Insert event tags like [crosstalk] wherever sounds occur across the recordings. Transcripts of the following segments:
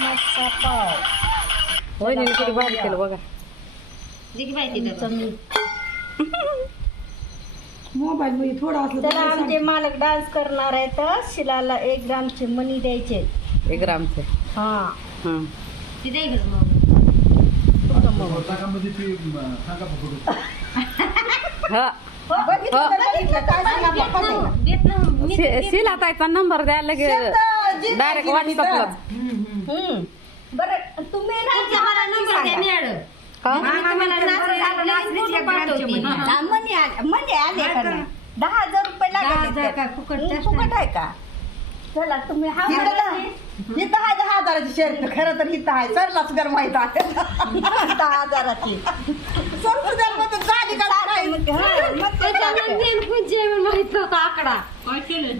मटका पाव वहिनीने किती भारी केलं बघा. दे की बाई ती डबा. मोबाईल मध्ये थोडा असलं तर आमचे मालक डान्स करणार आहे तर शिलाला एक ग्रामचे मनी द्यायचे. एक ग्रामचे. हा. ती मग. शिला ताईचा नंबर द्यायला डायरेक्ट व्हॉट्सअपला. बरं तुम्ही तुमचा मला नंबर द्या मॅडम. आम्ही तुम्हाला नाचणी- लगेच फोटो पाठवते. हा, मनी आले मनी आले का नाही? दहा हजार रुपये दहा लागले हजार. काय फुकट हं, जास्त फुकट आहे. का? चला तुम्ही हा इथं. दहा- इथं आहे दहा हजाराची शेअर खरं तर इथं आहे. सरलाच घर माहीत आहे. [laughs] दहा हजाराची. संसदेला मध्ये झाली का काय? मग मग ते त्याच्यानं चालतंय. मेन माहीत नव्हता आकडा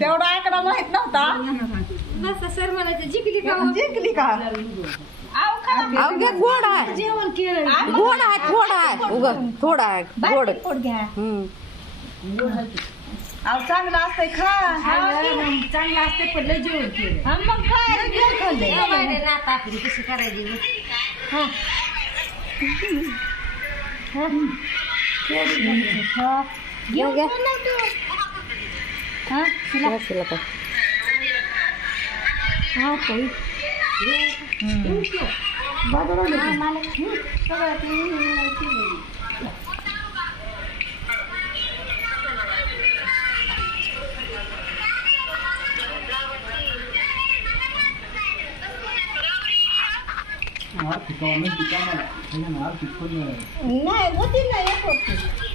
तेवढा आकडा माहीत नव्हता. बस सर म्हणायचं जिंकली का? जिंकली का? आव खा. अवघ्या गोड आहे. जेवण केलं. गोड आहे थोडा आहे. उग थोडा आहे गोड. बारकी पोट घ्या. हं. अहो चांगलं असतंय खा. चांगलं असते पण लय जेवण केलं हा, मग काय नात आपली कशी करायची? बघ. घेऊ घ्या हा, शिला. शिला ताई. हा, ताई. सगळं. नाही होती ना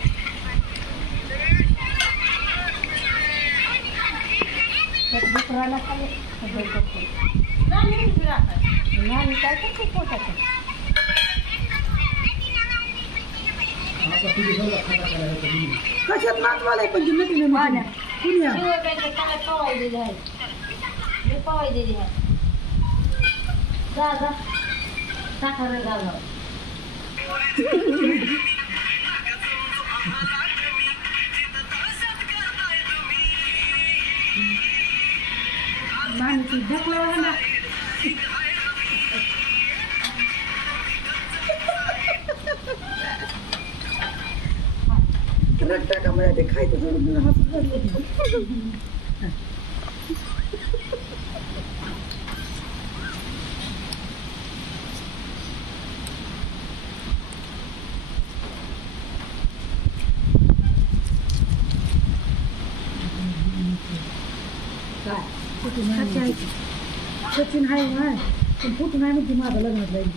दुसऱ्याला खाली करतो. नाही, काय करतो पोटाचं? कशात नातवाला आहे पण ती नटी नाही पुण्या शिवबाईचं काय पवाय दिली आहे. मी पवाय दिली आहे. जा, जा. साखर घालावं. トラクターが村で帰ってくるのはずだね。Right. Good night. सचिन हाय हाय पण फुटून नाही म्हणते माझं लग्नात जाईल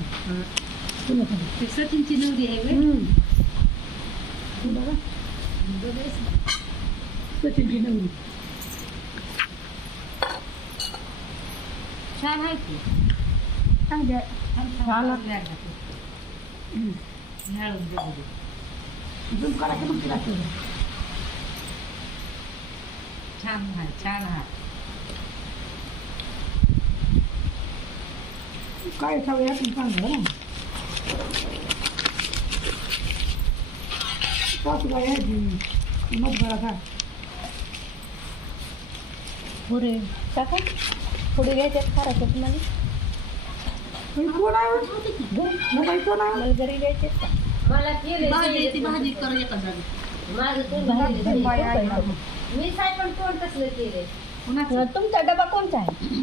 पुन्हा. ते सचिनची नवरी आहे व्हय. बघा सचिनची नवरी छान आहे की चांगली आहे. छान झाडून बघू दे. झुम करा की मग तिला ठेवू. छान आहे छान आहे काय खाऊ यातून सांगा ना. सासूबाई आहे ती. मग बरा काय पुरे टाका. पुढे घ्यायच्यात खाराच्या तुम्हाला. बाई कोण आहे? बाई कोण आहे? मला घरी घ्यायचे मला ना. मी साय पण कोण कसलं केले तुमचा डबा कोणता आहे?